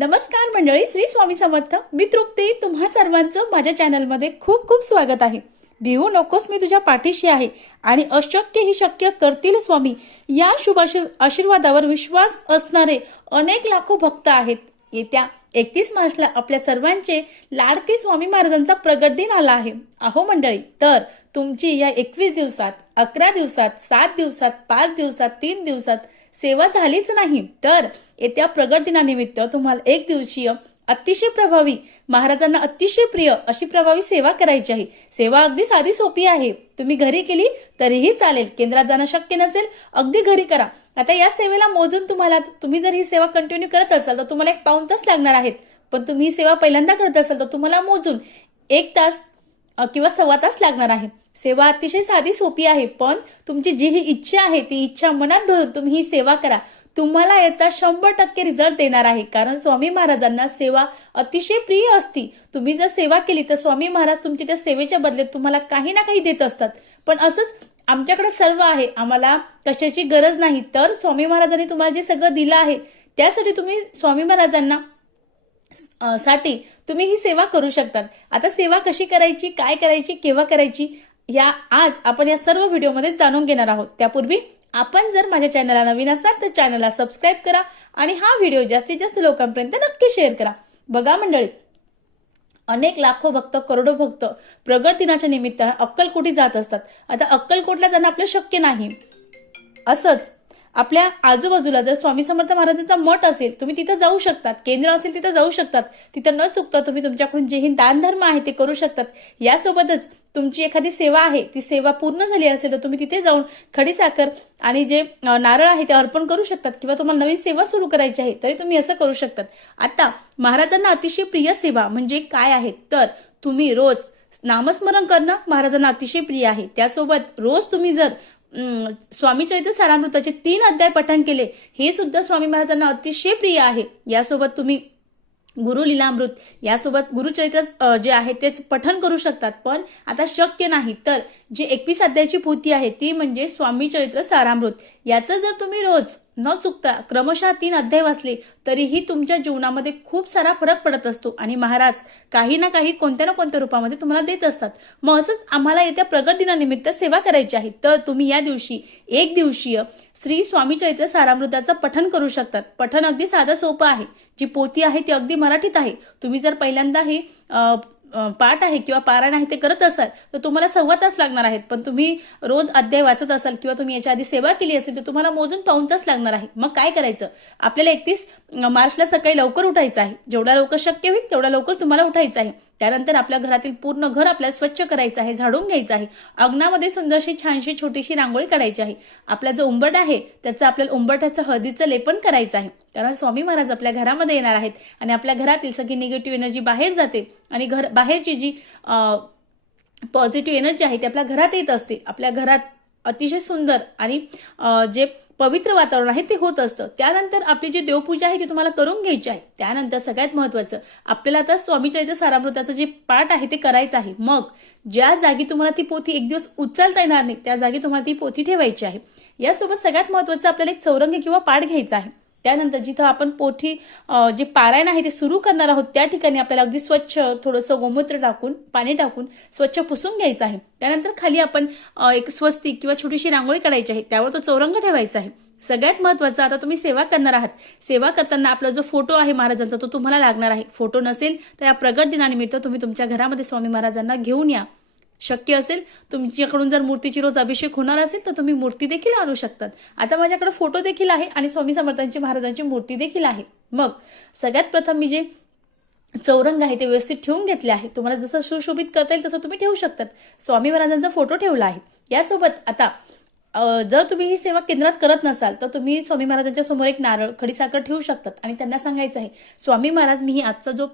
नमस्कार मंडळी श्री स्वामी समर्थ. मी तृप्ती. तुम्हा सर्वांचं माझ्या चॅनलमध्ये खूप खूप स्वागत आहे. देऊ नकोस मी तुझ्या पाठीशी आहे आणि अशक्य ही शक्य करतील स्वामी. या शुभ आशीर्वादावर विश्वास असणारे अनेक लाखो भक्त आहेत. येत्या एकतीस मार्चला आपल्या सर्वांचे लाडके स्वामी महाराजांचा प्रगट दिन आला आहे. अहो मंडळी तर तुमची या एकवीस दिवसात अकरा दिवसात सात दिवसात पाच दिवसात तीन दिवसात सेवा झालीच नाही. तर येत्या प्रगट दिनानिमित्त तुम्हाला एक दिवसीय अतिशय प्रभावी महाराजांना अतिशय प्रिय अशी प्रभावी सेवा करायची आहे. सेवा अगदी साधी सोपी आहे. तुम्ही घरी केली तरीही चालेल. केंद्रात जाणं शक्य नसेल अगदी घरी करा. आता या सेवेला मोजून तुम्हाला तुम्ही जर ही सेवा कंटिन्यू करत असाल तर तुम्हाला एक पाऊन तास लागणार आहेत. पण तुम्ही ही सेवा पहिल्यांदा करत असाल तर तुम्हाला मोजून एक तास किंवा सव्वा तास लागणार आहे. सेवा अतिशय साधी सोपी आहे पण तुमची जी ही इच्छा आहे ती इच्छा मनात धरून तुम्ही ही सेवा करा. तुम्हाला याचा शंभर टक्के रिझल्ट देणार आहे. कारण स्वामी महाराजांना सेवा अतिशय प्रिय असती. तुम्ही जर सेवा केली तर स्वामी महाराज तुमच्या त्या सेवेच्या बदल्यात तुम्हाला काही ना काही देत असतात. पण असंच आमच्याकडे सर्व आहे. आम्हाला कशाची गरज नाही. तर स्वामी महाराजांनी तुम्हाला जे सगळं दिलं आहे त्यासाठी तुम्ही स्वामी महाराजांना साठी तुम्ही ही सेवा करू शकतात. आता सेवा कशी करायची काय करायची केव्हा करायची या आज आपण या सर्व व्हिडिओमध्ये जाणून घेणार आहोत. त्यापूर्वी आपण जर माझ्या चॅनलला नवीन असाल तर चॅनलला सबस्क्राईब करा आणि हा व्हिडिओ जास्तीत जास्त लोकांपर्यंत नक्की शेअर करा. बघा मंडळी अनेक लाखो भक्त करोडो भक्त प्रगट दिनाच्या निमित्तानं अक्कलकोटी जात असतात. आता अक्कलकोटला जाणं आपलं शक्य नाही. असंच आपल्या आजूबाजूला जर स्वामी समर्थ महाराजांचा मठ असेल तुम्ही तिथं जाऊ शकतात. केंद्र असेल तिथं जाऊ शकतात. तिथं न चुकता तुम्ही तुमच्याकडून जे ही दानधर्म आहे ते करू शकतात. यासोबतच तुमची एखादी सेवा आहे ती सेवा पूर्ण झाली असेल तर तुम्ही तिथे जाऊन खडीसाखर आणि जे नारळ आहे ते अर्पण करू शकतात किंवा तुम्हाला नवीन सेवा सुरू करायची आहे तरी तुम्ही असं करू शकतात. आता महाराजांना अतिशय प्रिय सेवा म्हणजे काय आहे? तर तुम्ही रोज नामस्मरण करणं महाराजांना अतिशय प्रिय आहे. त्यासोबत रोज तुम्ही जर स्वामी चरित्र सारामृताचे तीन अध्याय पठण केले. हे सुद्धा स्वामी महाराजांना अतिशय प्रिय आहे. यासोबत तुम्ही गुरु लीलामृत यासोबत गुरुचरित्र जे आहे तेच पठण करू शकतात. पण आता शक्य नाही. तर जी एकवीस अध्यायाची पोथी आहे ती म्हणजे स्वामी चरित्र सारामृत. याचं जर तुम्ही रोज न चुकता क्रमशः तीन अध्याय वाचले तरीही तुमच्या जीवनामध्ये खूप सारा फरक पडत असतो. आणि महाराज काही ना काही कोणत्या ना कोणत्या रूपामध्ये तुम्हाला देत असतात. मग असंच आम्हाला येत्या प्रगट दिनानिमित्त सेवा करायची आहे. तर तुम्ही या दिवशी एक दिवशीय श्री स्वामी चरित्र सारामृताचं पठन करू शकतात. पठन अगदी साधं सोपं आहे. जी पोथी आहे ती अगदी मराठीत आहे. तुम्ही जर पहिल्यांदा ही पाठ आहे किंवा पारायण आहे ते करत असाल तर तुम्हाला सव्वा तास लागणार आहेत. पण तुम्ही रोज अध्याय वाचत असाल किंवा तुम्ही याच्या आधी सेवा केली असेल तर तुम्हाला मोजून पाऊन तास लागणार आहे. मग काय करायचं? आपल्याला एकतीस मार्चला सकाळी लवकर उठायचं आहे. जेवढा लवकर शक्य होईल तेवढा लवकर तुम्हाला उठायचं आहे. त्यानंतर आपल्या घरातील पूर्ण घर आपल्याला स्वच्छ करायचं आहे झाडून घ्यायचं आहे. अंगणामध्ये सुंदरशी छानशी छोटीशी रांगोळी काढायची आहे. आपला जो उंबट आहे त्याचं आपल्याला उंबरठ्याचं हळदीचं लेपन करायचं आहे. कारण स्वामी महाराज आपल्या घरामध्ये येणार आहेत आणि आपल्या घरातील सगळी निगेटिव्ह एनर्जी बाहेर जाते आणि घर बाहेरची जी पॉझिटिव्ह एनर्जी आहे ती आपल्या घरात येत असते. आपल्या घरात अतिशय सुंदर आणि जे पवित्र वातावरण आहे ते होत असतं. त्यानंतर आपली जी देवपूजा आहे ती तुम्हाला करून घ्यायची आहे. त्यानंतर सगळ्यात महत्वाचं आपल्याला आता स्वामी चरित्र सारामृताचं जे पाठ आहे ते करायचं आहे. मग ज्या जागी तुम्हाला ती पोथी एक दिवस उचलता येणार नाही त्या जागी तुम्हाला ती पोथी ठेवायची आहे. यासोबत सगळ्यात महत्वाचं आपल्याला एक चौरंग किंवा पाठ घ्यायचा आहे. त्यानंतर जिथं आपण पोथी जे पारायण आहे ते सुरू करणार आहोत त्या ठिकाणी आपल्याला अगदी स्वच्छ थोडंसं गोमूत्र टाकून पाणी टाकून स्वच्छ पुसून घ्यायचं आहे. त्यानंतर खाली आपण एक स्वस्तिक किंवा छोटीशी रांगोळी काढायची आहे त्यावर तो चौरंग ठेवायचा आहे. सगळ्यात महत्वाचं आता तुम्ही सेवा करणार आहात. सेवा करताना आपला जो फोटो आहे महाराजांचा तो तुम्हाला लागणार आहे. फोटो नसेल तर या प्रगट दिनानिमित्त तुम्ही तुमच्या घरामध्ये स्वामी महाराजांना घेऊन या. शक्य असेल तुमच्याकडून जर मूर्तीची रोज अभिषेक होणार असेल तर तुम्ही मूर्ती देखील आणू शकतात. आता माझ्याकडे फोटो देखील आहे आणि स्वामी समर्थांची महाराजांची मूर्ती देखील आहे. मग सगळ्यात प्रथम मी जे चौरंग आहे ते व्यवस्थित ठेवून घेतले आहे. तुम्हाला जसं सुशोभित करता येईल तसं तुम्ही ठेवू शकतात. स्वामी महाराजांचा फोटो ठेवला आहे. यासोबत आता जर तुम्ही ही सेवा केंद्रात करत नसाल तर तुम्ही स्वामी महाराजांच्या समोर एक नारळ खडीसाखर ठेवू शकतात. आणि त्यांना सांगायचं आहे स्वामी महाराज मी ही आजचा जो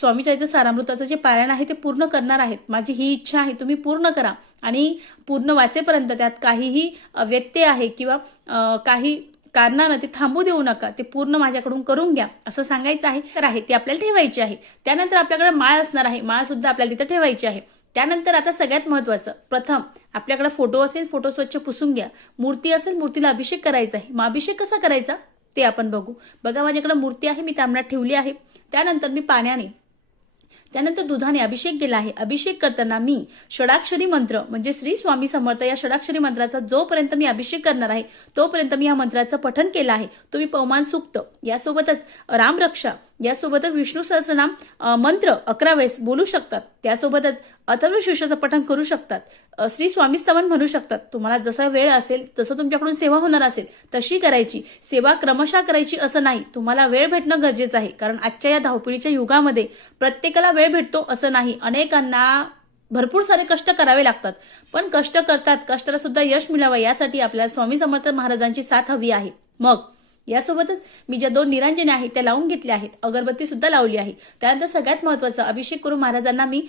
स्वामी चरित्र सारामृताचं जे पारायण आहे ते पूर्ण करणार आहेत. माझी ही इच्छा आहे तुम्ही पूर्ण करा. आणि पूर्ण वाचेपर्यंत त्यात काहीही व्यत्यय आहे किंवा काही कारणानं ते थांबू देऊ नका ते पूर्ण माझ्याकडून करून घ्या असं सांगायचं आहे. तर आहे ते आपल्याला ठेवायची आहे. त्यानंतर आपल्याकडे माळ असणार आहे. माळ सुद्धा आपल्याला तिथं ठेवायची आहे. त्यानंतर आता सगळ्यात महत्वाचं प्रथम आपल्याकडे फोटो असेल फोटो स्वच्छ पुसून घ्या. मूर्ती असेल मूर्तीला अभिषेक करायचा आहे. मग अभिषेक कसा करायचा? ते आपण बघू. बघा माझ्याकडे मूर्ती आहे मी तांबड्यात ठेवली आहे. त्यानंतर मी पाण्याने त्यानंतर दुधाने अभिषेक केला आहे. अभिषेक करताना मी षडाक्षरी मंत्र म्हणजे श्री स्वामी समर्थ या षडाक्षरी मंत्राचा जोपर्यंत मी अभिषेक करणार आहे तोपर्यंत मी या मंत्राचं पठन केलं आहे. तुम्ही पवमान सुक्त यासोबतच रामरक्षा यासोबतच विष्णू सहस्रनाम मंत्र अकरा वेळेस बोलू शकतात. त्यासोबतच अथर्व शिष्याचं पठण करू शकतात. श्री स्वामी स्तवन म्हणू शकतात. तुम्हाला जसा वेळ असेल तसं तुमच्याकडून सेवा होणार असेल तशी करायची. सेवा क्रमशः करायची असं नाही. तुम्हाला वेळ भेटणं गरजेचं आहे. कारण आजच्या या धावपळीच्या युगामध्ये प्रत्येकाला वेळ भेटतो असं नाही. अनेकांना भरपूर सारे कष्ट करावे लागतात. पण कष्ट करतात. कष्टाला सुद्धा यश मिळावं यासाठी आपल्याला स्वामी समर्थ महाराजांची साथ हवी आहे. मग यासोबतच मी ज्या दोन निरांजने आहेत त्या लावून घेतल्या आहेत. अगरबत्ती सुद्धा लावली आहे. त्यानंतर सगळ्यात महत्वाचं अभिषेक करून महाराजांना मी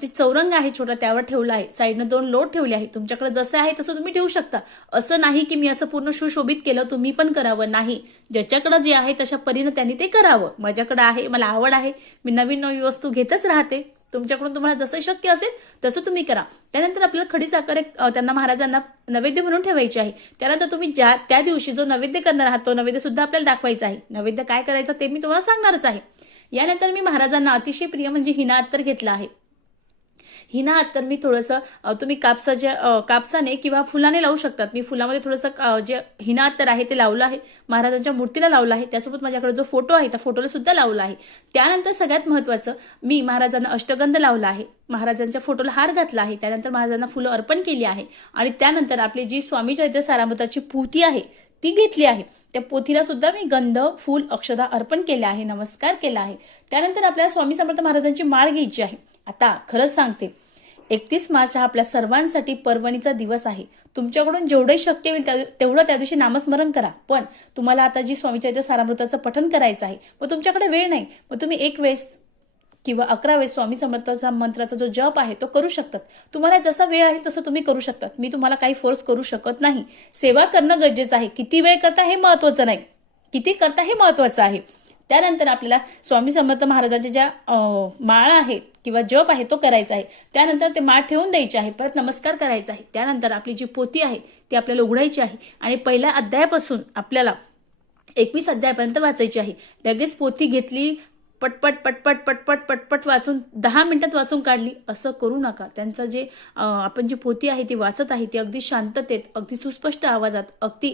जे चौरंग आहे छोटा त्यावर ठेवला आहे. साईडनं दोन लोट ठेवले आहे तुमच्याकडे जसं आहे तसं तुम्ही ठेवू शकता. असं नाही की मी असं पूर्ण सुशोभित केलं तुम्ही पण करावं. नाही. ज्याच्याकडे जे आहे तशा परीनं त्यांनी ते करावं. माझ्याकडे आहे मला आवड आहे. मी नवीन नवी वस्तू घेतच राहते. तुमच्याकडून तुम्हाला जसं शक्य असेल तसं तुम्ही करा. त्यानंतर आपल्याला खडी साखर एक त्यांना महाराजांना नैवेद्य म्हणून ठेवायची आहे. त्यानंतर तुम्ही ज्या त्या दिवशी जो नैवेद्य करणार आहात तो नैवेद्य सुद्धा आपल्याला दाखवायचा आहे. नैवेद्य काय करायचं ते मी तुम्हाला सांगणारच आहे. यानंतर मी महाराजांना अतिशय प्रिय म्हणजे हिना अत्तर घेतला आहे. हिना अत्तर मी थोडंसं तुम्ही कापसाच्या कापसाने किंवा फुलाने लावू शकतात. मी फुलामध्ये थोडंसं जे हिना अत्तर आहे ते लावलं आहे. महाराजांच्या मूर्तीला लावलं आहे. त्यासोबत माझ्याकडे जो फोटो आहे त्या फोटोला सुद्धा लावला आहे. त्यानंतर सगळ्यात महत्त्वाचं मी महाराजांना अष्टगंध लावला आहे. महाराजांच्या फोटोला हार घातला आहे. त्यानंतर महाराजांना फुलं अर्पण केली आहे. आणि त्यानंतर आपली जी स्वामी चरित्र सारामृताची पूती आहे ती घेतली आहे. त्या पोथीला सुद्धा मी गंध फूल अक्षदा अर्पण केले आहे नमस्कार केला आहे. त्यानंतर आपल्याला स्वामी समर्थ महाराजांची माळ घ्यायची आहे. आता खरंच सांगते एकतीस मार्च हा आपल्या सर्वांसाठी पर्वणीचा दिवस आहे. तुमच्याकडून जेवढे शक्य होईल त्या- तेवढं त्या दिवशी नामस्मरण करा. पण तुम्हाला आता जी स्वामीच्या सारामृताचं पठन करायचं आहे मग तुमच्याकडे वेळ नाही. मग तुम्ही एक वेळेस किंवा अकरा वेळेस स्वामी समर्थाचा मंत्राचा जो जप आहे तो करू शकतात. तुम्हाला जसा वेळ आहे तसं तुम्ही करू शकतात. मी तुम्हाला काही फोर्स करू शकत नाही. सेवा करणं गरजेचं आहे. किती वेळ करता हे महत्वाचं नाही. किती करता हे महत्वाचं आहे. त्यानंतर आपल्याला स्वामी समर्थ महाराजांच्या ज्या माळा माळ आहेत किंवा जप आहे तो करायचा आहे. त्यानंतर ते माळ ठेवून द्यायचे आहे. परत नमस्कार करायचा आहे. त्यानंतर आपली जी पोती आहे ती आपल्याला उघडायची आहे. आणि पहिल्या अध्यायापासून आपल्याला एकवीस अध्यायापर्यंत वाचायची आहे. लगेच पोथी घेतली पटपट पटपट पटपट पटपट वाचून दहा मिनिटात वाचून काढली. असं करू नका. त्यांचं जे आपण जी पोती आहे ती वाचत आहे ती अगदी शांततेत अगदी सुस्पष्ट आवाजात अगदी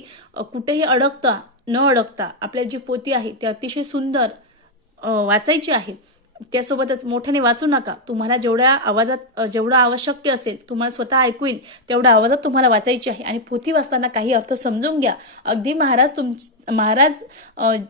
कुठेही अडकता न अडकता आपल्या जी पोती आहे ती अतिशय सुंदर वाचायची आहे. त्यासोबतच मोठ्याने वाचू नका. तुम्हाला जेवढ्या आवाजात जेवढं आवश्यक असेल तुम्हाला स्वतः ऐकू येईल तेवढ्या आवाजात तुम्हाला वाचायची आहे. आणि पोथी वाचताना काही अर्थ समजून घ्या. अगदी महाराज तुम महाराज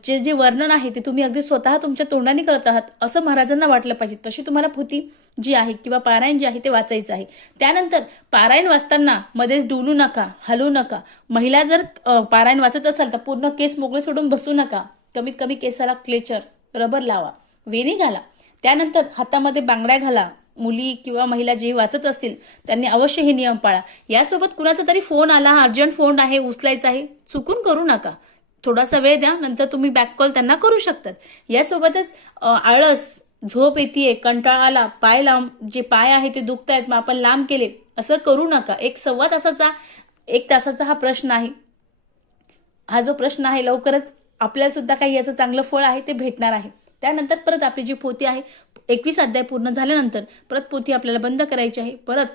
जे जे वर्णन आहे ते तुम्ही अगदी स्वतः तुमच्या तोंडाने करत आहात असं महाराजांना वाटलं पाहिजे. तशी तुम्हाला पोथी जी आहे किंवा पारायण जे आहे ते वाचायचं आहे. त्यानंतर पारायण वाचताना मध्येच डुलू नका हलू नका. महिला जर पारायण वाचत असाल तर पूर्ण केस मोकळे सोडून बसू नका. कमीत कमी केसाला क्लेचर रबर लावा. वेणी घाला. त्यानंतर हातामध्ये बांगड्या घाला. मुली किंवा महिला जे वाचत असतील त्यांनी अवश्य हे नियम पाळा. यासोबत कुणाचा तरी फोन आला अर्जंट फोन आहे उचलायचा आहे चुकून करू नका. थोडासा वेळ द्या नंतर तुम्ही बॅक कॉल त्यांना करू शकतात. यासोबतच आळस झोप येते कंटाळा आला पाय लांब जे पाय आहे ते दुखत आहेत मग आपण लांब केले असं करू नका. एक सव्वा तासाचा एक तासाचा हा प्रश्न आहे. हा जो प्रश्न आहे लवकरच आपल्याला सुद्धा काही याचं चांगलं फळ आहे ते भेटणार आहे. त्यानंतर परत आपली जी पोथी आहे एकवीस अध्याय पूर्ण झाल्यानंतर परत पोथी आपल्याला बंद करायची आहे. परत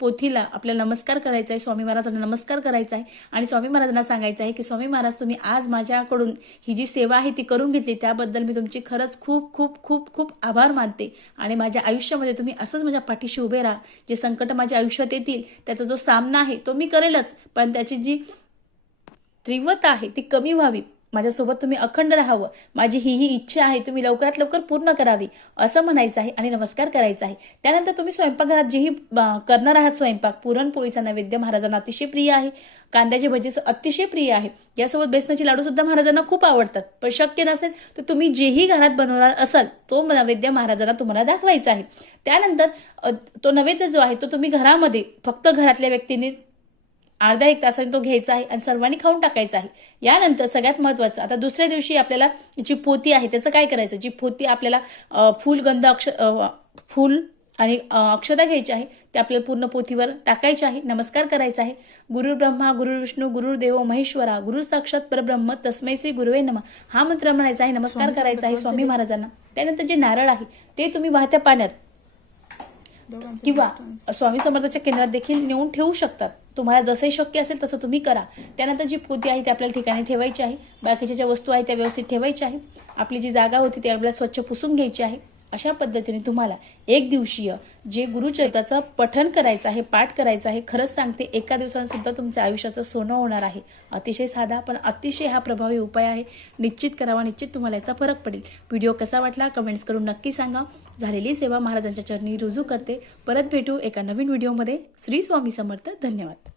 पोथीला आपल्याला नमस्कार करायचा आहे स्वामी महाराजांना नमस्कार करायचा आहे आणि स्वामी महाराजांना सांगायचं आहे की स्वामी महाराज तुम्ही आज माझ्याकडून ही जी सेवा आहे ती करून घेतली त्याबद्दल मी तुमची खरंच खूप खूप खूप खूप आभार मानते. आणि माझ्या आयुष्यामध्ये तुम्ही असंच माझ्या पाठीशी उभे राहा. जे संकट माझ्या आयुष्यात येतील त्याचा जो सामना आहे तो मी करेलच. पण त्याची जी तीव्रता आहे ती कमी व्हावी. माझ्यासोबत तुम्ही अखंड राहावं. माझी ही ही इच्छा आहे तुम्ही लवकरात लवकर पूर्ण करावी असं म्हणायचं आहे आणि नमस्कार करायचा आहे. त्यानंतर तुम्ही स्वयंपाकघरात जेही करणार आहात स्वयंपाक पुरणपोळीचा नैवेद्य महाराजांना अतिशय प्रिय आहे. कांद्याचे भजीचं अतिशय प्रिय आहे. यासोबत बेसनाचे लाडू सुद्धा महाराजांना खूप आवडतात. पण शक्य नसेल तर तुम्ही जेही घरात बनवणार असाल तो नैवेद्य महाराजांना तुम्हाला दाखवायचा आहे. त्यानंतर तो नैवेद्य जो आहे तो तुम्ही घरामध्ये फक्त घरातल्या व्यक्तींनी अर्धा एक तासाने तो घ्यायचा आहे आणि सर्वांनी खाऊन टाकायचा आहे. यानंतर सगळ्यात महत्त्वाचं आता दुसऱ्या दिवशी आपल्याला जी पोती आहे त्याचं काय करायचं? जी पोती आपल्याला अ, फुल गंध अक्ष फुल आणि अक्षता घ्यायची आहे ते आपल्याला पूर्ण पोथीवर टाकायचे आहे नमस्कार करायचा आहे. गुरु ब्रह्मा गुरु विष्णू गुरु देव महेश्वरा गुरु साक्षात परब्रह्म तस्मै श्री गुरुवे नमा. हा मंत्र म्हणायचा आहे नमस्कार करायचा आहे स्वामी महाराजांना. त्यानंतर जे नारळ आहे ते तुम्ही वाहत्या पाण्यात किंवा स्वामी समर्थाच्या केंद्रात देखील नेऊन ठेवू शकतात. तुम्हाला जसंही शक्य असेल तसं तुम्ही करा. त्यानंतर जी पोती आहे ती आपल्याला ठिकाणी ठेवायची आहे. बाकीच्या ज्या वस्तू आहेत त्या व्यवस्थित ठेवायच्या आहे. आपली जी जागा होती ती आपल्याला स्वच्छ पुसून घ्यायची आहे. अशा पद्धतीने तुम्हाला एक दिवशीय जे गुरुचरित्राचं पठन करायचं आहे पाठ करायचं आहे खरंच सांगते एका दिवसांसुद्धा तुमच्या आयुष्याचं सोनं होणार आहे. अतिशय साधा पण अतिशय हा प्रभावी उपाय आहे. निश्चित करावा निश्चित तुम्हाला याचा फरक पडेल. व्हिडिओ कसा वाटला कमेंट्स करून नक्की सांगा. झालेली सेवा महाराजांच्या चरणी रुजू करते. परत भेटू एका नवीन व्हिडिओमध्ये. श्री स्वामी समर्थ. धन्यवाद.